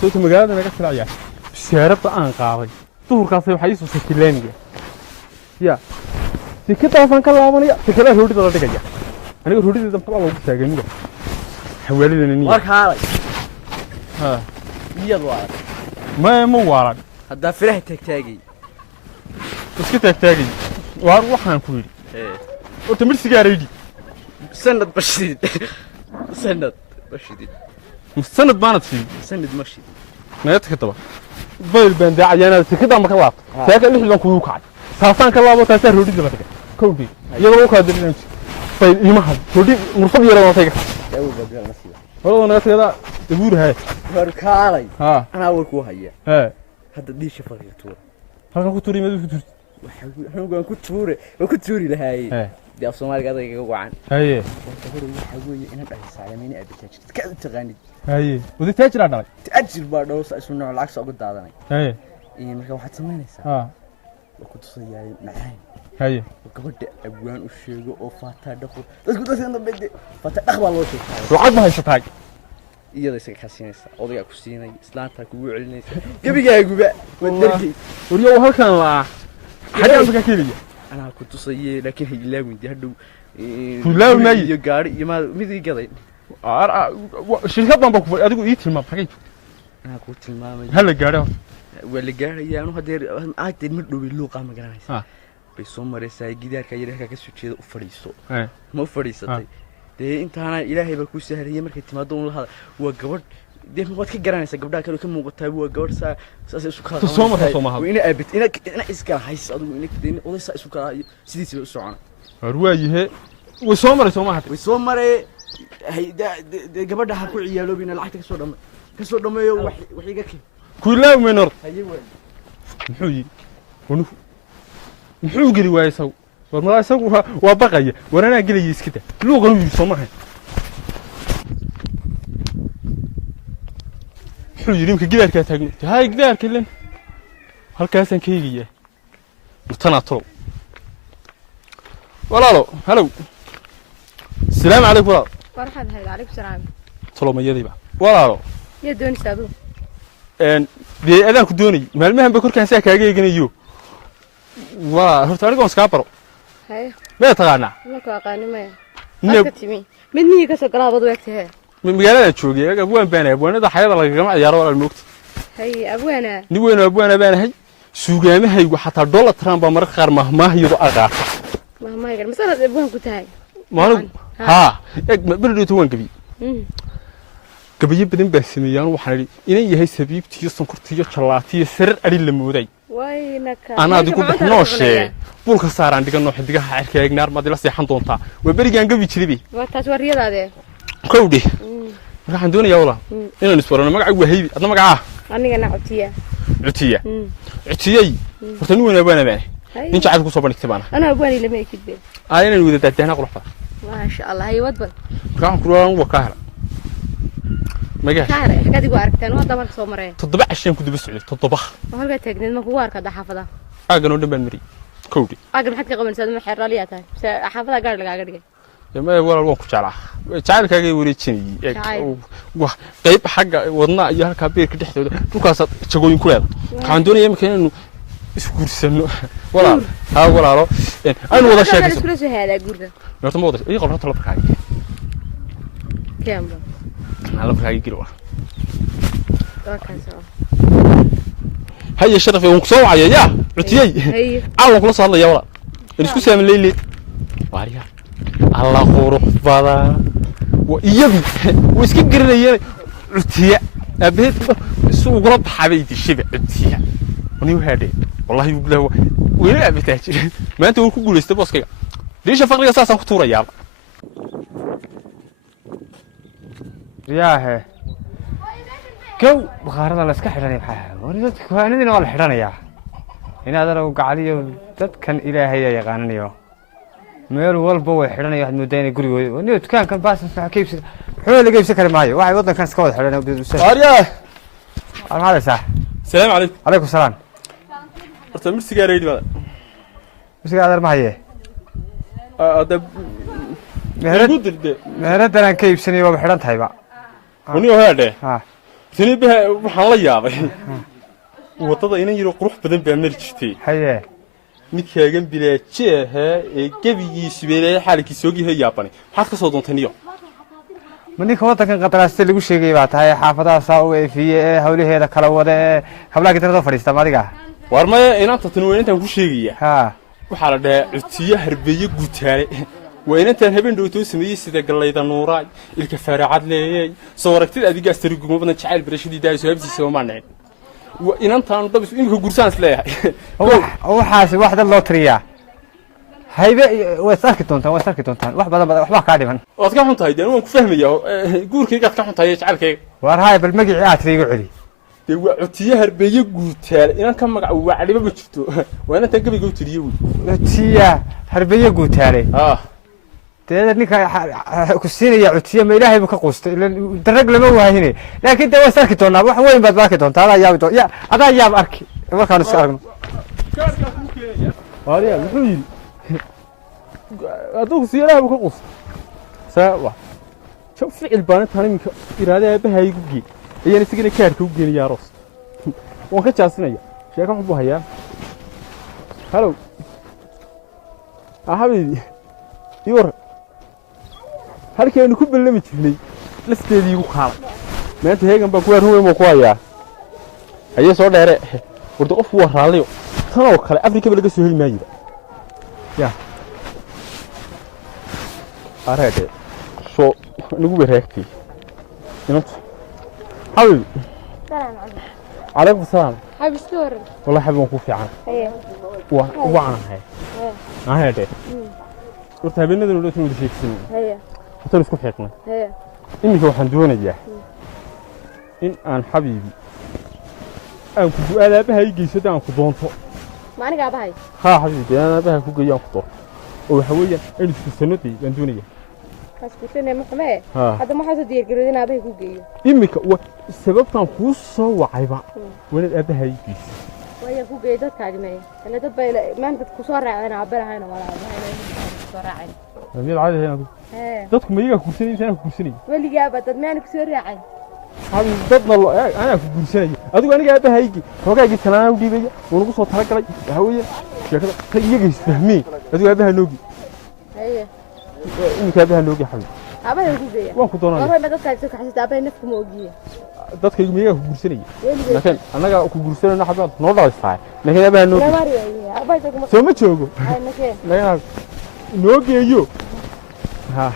صوت مقالة أنا قلت العيال الشارب أنا قاضي طور كاسي وحيس وسكيلانية يا سكتة أصلا كلا أمانية سكلا هودي تلا تكجا أنا قلت هودي تلا طبعا وقت ساجنية حوالي لنني warka haalay ها iyad waa ما مو وارد hadda firaha tagtaagay بس كده تاجي وحنا كوري قلت مرسي قاريدي sanad bashid sanad bashid مستند بانت فيه sanad mashid ما يتكتبه بيل بند عيانا سكتة ما كلاب ساكن اللي لون كويو كعد سافان كلاب وتاسر هودي تلا تكجا كودي يلا وكاد درينا طيب يمهد هودي مرفض يلا ما تيجي dawo gabdhaha nasiib والله أنا كذا يقول هاي warka haalay ها ana war ku haya ها hadda dhiisha farqi halkan ku tuuri madu ku tuuri waxaan ku tuuri lahaayay ها dii af Soomaaliga adag iga wacan هاي waxa weeye ina dhaxsaayeen abitaajid ka taqaanid هاي ودي تاجر على ajir baa dhowsa isu nooc lacag soo gudaadanay هاي marka waxaad sameynaysaa ها ku tusayay macaan هاي gabadha abwaan u sheego oo faataa dhaqo dadku dadka dambe faataa dhaq baa loo sheegay lacag ma haysataa iyada isaga xasiinaysa odayga ku siinay islaanta kugu celinaysa gabigaaguba wadarkii wariyo halkan la xagaan ka keliya anaa ku tusayay laakiin hiilaawin hadhow Hiilaawi maayi? iyo gaari iyo mid ii gaday shirkadan ba ku adigu ii tilmaam xagay anaa ku tilmaamay hal gaaro waa la gaaraya anu hadeer aagteed mid dhow luuqa ma garanaysa ha bay soo maraysaa gidaarka yareerka ka soo jeeda u fadhiiso ha ma u fadhiisatay dee intaana ilaahay baa ku sahriyay markay timaado uu lahada waa gabadh dee waad ka garanaysaa gabdhaha kale ka muuqataa waa gabadh saas isu kala soo martay soo maaha ina abit ina iska hays adigu ina deen oday saa isu kala sidiisa u socona warwaayahe way soo maray soo maaha way soo maray gabadha ha ku ciyaaloobina lacagta ka soo dhameeyo wax iga keen kulaaw menor haye way muxuu yiri wanu muxuu geli waayay saw war ma isagu waa baqaya warana geliyay iskida luuqan uu soo maaha muxuu yiri marka gidaarka taagno hay gidaarka len halkaasan ka yigiye mutana tolo walaalo halo السلام عليكم ورحمة فرحان هذا عليكم السلام طلوا ميادي بقى ولا يا دوني سادو ان دي اذان كدوني مالمهم بكر كان ساكا يغنيو وا هرت aniga on ska baro هاي ما تقانا ما كاقاني ما كتمي مني كسو قلابد وقتها magaalada joogay abwaan baan abwaanada xayada laga gama ciyaaro wala moogta هاي ابوانا ni weyn abwaana baanahay suugaamahaygu xataa dollar trump ba marka qaar mahmaahiyadu aqaa ما يقدر مثلا ابوان كنت هاي maanu ha eg barido waan gabi gabiye badan baa sameeyaan waxaan inay yahay sabiibtiyo sonkortiyo jalaatiyo sir ari la mooday وينك أنا أديكم بحنوشة بقول خسارة عندك إنه حديقة حركة يجنار ما دي لسه حنطونتا وبرجع قبل تشربي وتاج وريض هذا كودي راح عندنا يا والله إنه نسبر أنا مقع وهيبي أنا مقعه أنا عتية عتية فتنو أنا بنا بنا إنت عاد كوسبان كتبانا أنا أبواني لما يكتب أنا نودي تتهنا غرفة ما شاء الله هي وضبط كان كلام وكهرة ما جاش كهرة حكاية يقول أركتان وهذا مرة صومرة تطبع الشيء كنت بسعود تطبخ وهل قلت تجنن ما هو أركض حافظة أجنو دم مري كودي أقل حتى قبل سنة محر رالياتها بس حافظة قال لك أقل ما ولا الوقت جراه تعال كاجي وريتشني واه قيب حق ودنا يا كبير كده دوكاس تشغوين كلها كان دوني يمكن إنه isguursano walaal ha walaalo aan wada sheekaysan isku soo hada gurda horta moodo ii qorto talabkaaga keemba talabkaaga giro wakaasoo هيا شرف يوم سو عيا يا عتيي هي عاون كلا صادلا يا ولا isku saam leeyli waariya allah qurux bada ويبي واسكي غرنيين عتيا ابيت سوق رب حبيتي شبع عتيا ونيو هادي والله يقول له وين ابيتاج ما انت ku guuleystay booskayga ليش فقري اساسا ku tuuraya ياه كو بخارada la iska xiranay waxa waridad kuwaanadina wala xiranaya inaad araw gacaliyo dadkan ilaahay ay yaqaananayo meel walba way xiranay wax moodayna gurigooda wadno dukaankan baas waxa ka iibsada xoolo laga iibsan karo maayo waxa wadankan iska wada xiranay waariya hada sax السلام عليكم عليكم السلام horta mirsiga reeydi bada mirsiga adar ma haye adab meherad meherad aan ka iibsanay waa xiran tahay ba ونيو هادي ha tani baa waxaan la yaabay wadada inan yiro qurux badan baa meel jirtay haye midkaagan bilaajeeha ee gabigiisu beelay xaalkiisa soo gihay yaabani maxaad ka soo doontay niyo ma ninka waddankan qataraasta lagu sheegay baa tahay xaafadaha saa u eefiye ee hawlaheeda kala wada ee hablaha gitarada fadhiista adiga war ma inaanta tan weynantaan ku sheegaya ha waxaa la dhahaa cutiye harbeeye guutaale waa inantaan habeen dhowtoo sameeyey sida gallayda nuuraay ilka faaracad leeyay soo aragtida adiga astarigumo badan jacayl barashadii daayo sababtiisa ma nacin waa inantaan dabis imika gursaan isleeyahay waxaasi wax dad loo tiriyaa haybe way sarki doontaan wax badan waxba ka dhiman waad ka xun tahay dee waan ku fahmayaa guurkaygaad ka xun tahay jacaylkayga war hay bal magicii aad tiriigu celi dee waa cutiye harbeeye guutaale inan ka magac wacdiba ma jirto waa inantaan gabayga u tiriye wey cutiya harbeeye guutaale dee ninka ku siinaya cutiye ma ilaahay buu ka quustay darag lama waahine laakiin dee way sarki doonaa wax weyn baad arki doontaa adaa yaab arki markaan iska aragno waariya muxuu yidhi adugu si ilaahay buu ka quustay saawa shab ficil baan intaan iminka iraada aabaha igu gee ayaan isagana kaarka u geenaya aroos waan ka jaasinaya sheeko xun buu hayaa halow habibi iwar halkeenu ku ballami jirnay lafteedii igu kaalay maanta heegan baa kuwaa ruweyn buu ku hayaa ayay soo dheere warda qofku waa raalliyo tan oo kale afrikaba laga soo heli maayida ya arade soo nagu wareegtay inanta حبيبي السلام عليكم. عليكم السلام. حبيبي شكرا. والله حبيبي نكون في عام. ايه. وعنا هاي. هاي ده. قلت هبينا ذي نقول تقول شيء كسيم. ايه. قلت له اسكت حياتنا. ايه. إني هو حندونا إياه. إن أنا حبيبي. أنا كنت أنا بهاي جيسة أنا كنت ضنطه. ما أنا قاعد هاي. ها حبيبي أنا بهاي كوجي أنا كنت. وحويا إني في سنتي بندونية. بس كنتني محمد. هذا ما حد يدير قالوا لنا أبيه كوجي. إمك والسبب كان كوسة وعيبة. وأنا أبهاي جيسة. ويا كوجي ده كاجمي. أنا تبى ما أنت كسرع أنا عبرها هنا ولا هنا كسرع عين. مين العادة هنا؟ dadku ma iyaga kursanay intaan kursanay waligaaba dad meel ku soo raacay hal dadna ana ku kursanay adigu aniga aabahaygi xogaagii talaana u dhiibay oo lagu soo tala galay waxa weeye sheekada ka iyaga isfahmeen adigu aabaha noogi haye inka aabaha noogi xabib aabaha ku geeya waan ku doonaa waxa ma dadka ka xisaataa aabaha nafku ma ogiye dadka ma iyaga ku kursanay laakiin anaga ku kursanayna xabib noo dhalaysaa laakiin aabaha noogi soo ma joogo laakiin noogeeyo ها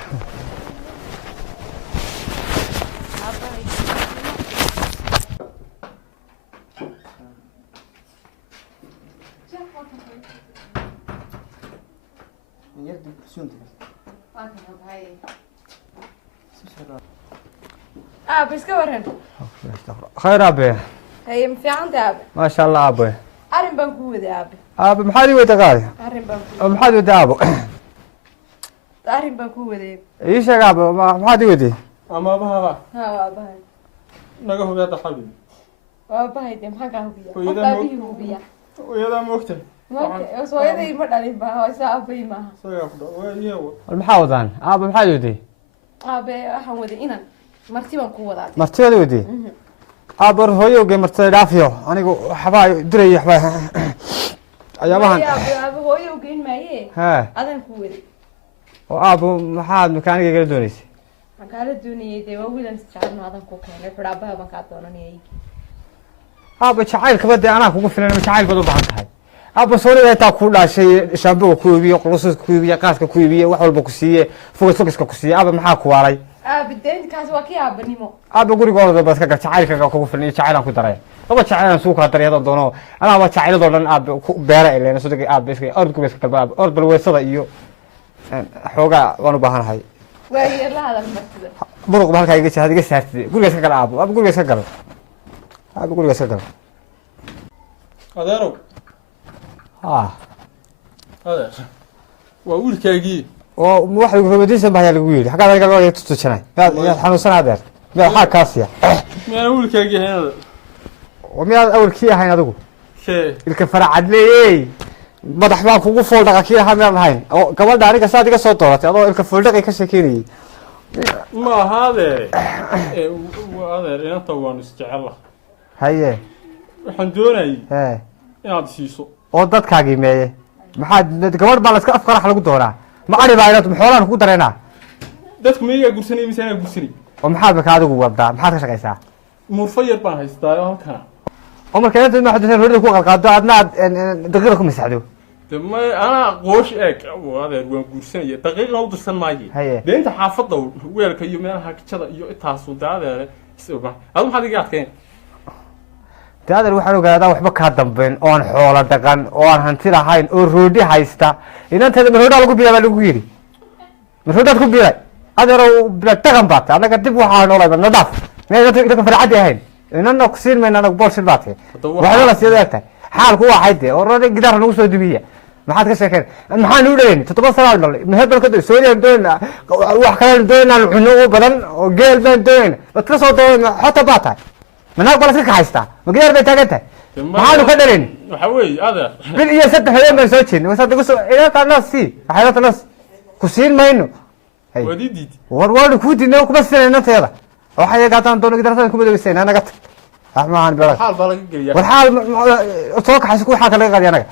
بس كورن خير أبي هي مفيعان أبي ما شاء الله أبي أرن بنكود أبي أبي محادي وتقاري أرن بنكود محادي وتأبو أرن بنكود إيش يا أبو محادي ودي أما بها ها أبي نجاه هذا حبيبي أبي ده ما كان هوبيا أبي هوبيا ويا مكتب مكتب سويا ده يمر عليه بها هو سأبي ما سويا ويا المحاوضان أبو محادي ودي أبي أحمد إنا مرتبة قوة مرتبة ودي أبو هويو جي مرتبة دافيو أنا حباي دري حباي أيامهن أبي هويو جين معي ها أنا قوة وأبو محاد مكانك يقدر دونيس مكان الدنيا ده ولا نستعمل هذا كوكان فرابها مكاتونا نيجي أبو شعير كبدي أنا كوكو فينا شعير بدو بعض أبو سوري تا كل شيء شامبو كويبي قلص كويبي قاس كويبي وحول بكسية فوق كوكسية أبو محاك واري بدين كاس واقي أبنيمو أبو قولي قولي بس كذا شعير كذا كوكو فينا شعير أكو ترى أبو شعير سوق هالطريقة هذا دونه أنا أبو شعير دولن أبو بيرة اللي أنا صدق أبو بس أرد كويس كذا أرد بالوسط إيو حوجا وأنا بهان هاي وهي لا هذا المسجد بروق بهالك هاي جالس هذه جالس هاتي قولي جالس كذا أبو قولي جالس كذا أبو قولي جالس كذا هذا روك هذا وأقول كاجي واحد يقول بدي سبها يا لقويل حكى ذلك الوقت يتوتشنا يا حنوسنا هذا يا حاك كاسيا ما أقول كاجي هنا وميا أول كيا هين هذا شيء الكفر عدلي مدح ما فوق فول دقة كيا هم يلا هين أو قبل داري كساد كساد طورت هذا الكفر دقة كشكيني ما هذا هذا أنت وأنا استعلا haye waxaan doonayay hee inaad siiso oo dadkaagii meeye maxaad gabadh baa la iska afqarax lagu doonaa ma ari baa inaad xoolahan ku dareenaa dadku miyiga gursanay mise anaa gursanay oo maxaad markaa adigu wadaa maxaad ka shaqaysaa murfa yar baan haystaa halkana oo markaa inta ma xadisay hooyada ku qalqaado aadna daqiiqda ku masaxdo ma anaa qoosh eeg adeer waan gursanaya daqiiqna u dirsan maayo deenta xaafadda weelka iyo meelaha kijada iyo intaasu daadeere isba adu maxaad iga adkeen daadeer waxaan ogaadaa waxba kaa dambeyn oo aan xoolo dhaqan oo aan hanti lahayn oo roodhi haysta inanteeda marhoodhaa lagu biilay baa lagu yidhi marhoodhaad ku biilay adeerow bila dhaqan baata annaga dib waxaa noolayba nadaaf dadka farcaddi ahayn inana ku siin mayna anagu boolshil baa tahay waxba la siyada egtahay xaalku waa xayde oo rada gidaar nagu soo dubiya maxaad ka sheekeen maxaan u dhayn 7 sano dhalay meher ka doo Soomaaliya doona wax kale doona cuno u badan oo geel baan doona bad ka soo doona xata baata manaa bal iska haysta ma gidaar bay taagan tahay maxaan ka dhalin waxa weey adeer bil iyo saddex habeen baan soo jeedin waxa dagu soo ilaa nafsi waxay tanas ku siin mayno wadidid war ku diinay ku basayna teeda waxay gaataan doona gidaarsan ku madawaysan anaga axmaan bala xaal baa laga geliyaa war xaal soo kaxayso ku xaal laga qaadi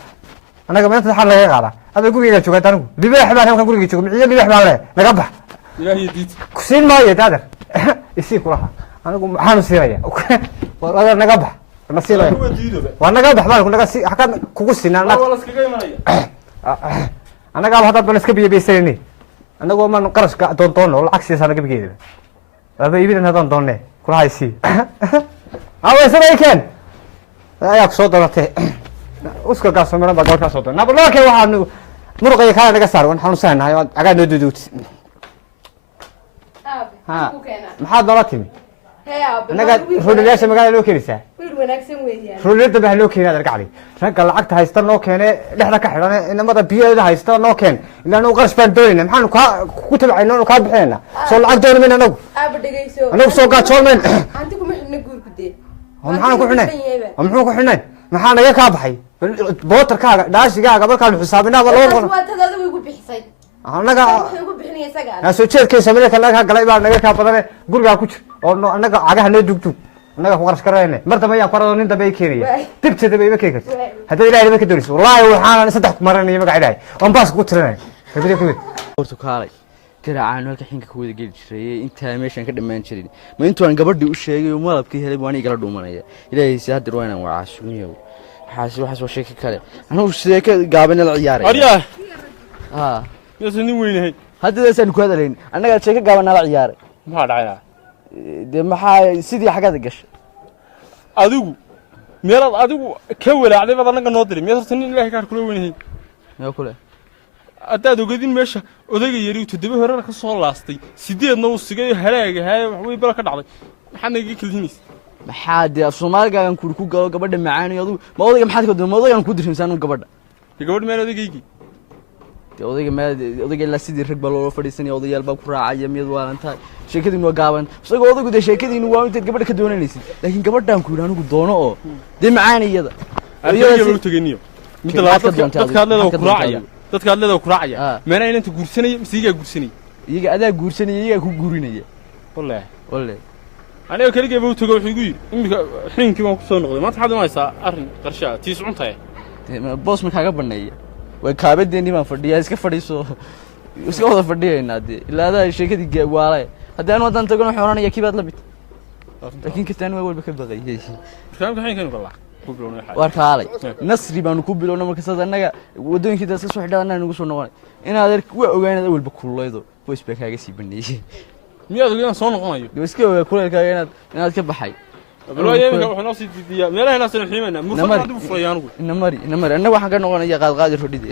anaga maanta xaal laga qaada ada guriga joogaa anigu dibax baan halkan guriga joogo miciyo dibax baan leeyahay naga bax ilaahay diid ku siin maayo daadar isi kulaha anigu maxaan siiraya war ada naga bax ma siiraya waa naga bax baan naga si xakan kugu sinaa waa la iskaga imanaya anaga hada bal iska biyeysayni anagu ma qarashka doontoon lacag siisa naga bigeeyay aba ibin hadan doonne kulaha isi awa sabay keen ayaa ku soo doonatay uska gaas meelan baa goor ka soo doonay naba loo keen waxaan muruqay kala naga saar waxaan xanuunsanahay aga noo duduut ha maxaad doola timi anaga ruuliyaasha magaalada loo keenaysaa wiil wanaagsan weeyaan ruuliyada baa loo keenay adeer gacli ragga lacagta haysta noo keenay dhexda ka xidhan inamada biyaha haysta noo keen ilaa noo qarash baan doonayna maxaan ku tabcaynaa ka bixinayna soo lacag doonayna anagu aaba dhageyso anagu soo gaajoolmeen anti kuma xidhna guurku dee maxaan ku xidhnay muxuu ku xidhnay maxaa naga ka baxay bootarkaaga dhaashigaaga markaan xisaabinaa loo qono waa tad adigu igu bixisay anaga wuxuu igu bixinay isaga soo jeedkaysa meel kale ka galay baa naga ka badan guriga ku jir oo anaga cagaha noo dugtug anaga ku qarash karayna marta ma yaan qarado nin dambe ay keenaya dibteeda bay keenay hadda ilaahay ka doonayso wallahi waxaan saddex ku maranay magac ilaahay on baas ku tirinay hadii ku horta kaalay garacaan halka xinka ku wada geli jiray inta meeshan ka dhamaan jirin ma intuu aan gabadhii u sheegay oo malabkii helay waan igala dhuumanaya ilaahay si hadir waan wacaashumiyo waxaas waa sheeko kale anigu sheeko gaaban la ciyaaray ariya ha yaasoo nin weynahay hadda san ku hadalayn annaga sheeko gaaban la ciyaaray maxaa dhacay de maxaa sidii xagada gashay adigu meelad adigu ka walaacday baad anaga noo diray meesha nin ilaahay ka kula weynahay yaa kule haddaad ogadin meesha odayga yari 7 horar ka soo laastay 8na uu sigay haraaga hay wax way bal ka dhacday maxaa naga kildiniis maxaa de Soomaaligaan ku galo gabadha macaan iyo ma odayga maxaad ka doonay ma odaygan ku dirsan gabadha gabadh meel odaygii de odayga la sidii rag baa loo fadhiisanay odayaal baa ku raacay mid waalantaa sheekadii waa gaaban isagoo odaygu de sheekadii waa inta gabadha ka doonanaysid laakiin gabadhan ku anigu doono oo de macaan iyada ayada u taganiyo mid la dadka leedahay ku raacaya dadka leedahay ku raacaya meena inta guursanay masiiga guursanay iyaga adaa guursanay iyaga ku guurinaya wallahi aniga kaliya buu tago wuxuu igu yiri imika xinkii waan ku soo noqday maanta xad ma haysaa arrin qarshaa tii sucuntahay boos ma kaaga baneeya way kaabadeeni baan fadhiyaa iska fadhiiso iska wada fadhiyeena de ilaada sheekadii waalay hadaan wadan tagno xoranaya kibaad la bit laakiin kastaan way walba ka baqayay markaa xinkan kala ku bilowna xal war kaalay nasri baan ku bilowna marka sad anaga wadooyinkii dadka soo xidhaana nagu soo noqonay inaad waa ogaanada walba kullaydo voice back kaaga sii baneeyay miyaad ogaan soo noqonayo iska ogaa kuleelkaaga inaad ka baxay balooyinka waxa noo sii diidiyaa meelaha inaan soo xiimayna murfad u furayaan ugu inamari anaga waxaan ka noqonayaa qaad rodhide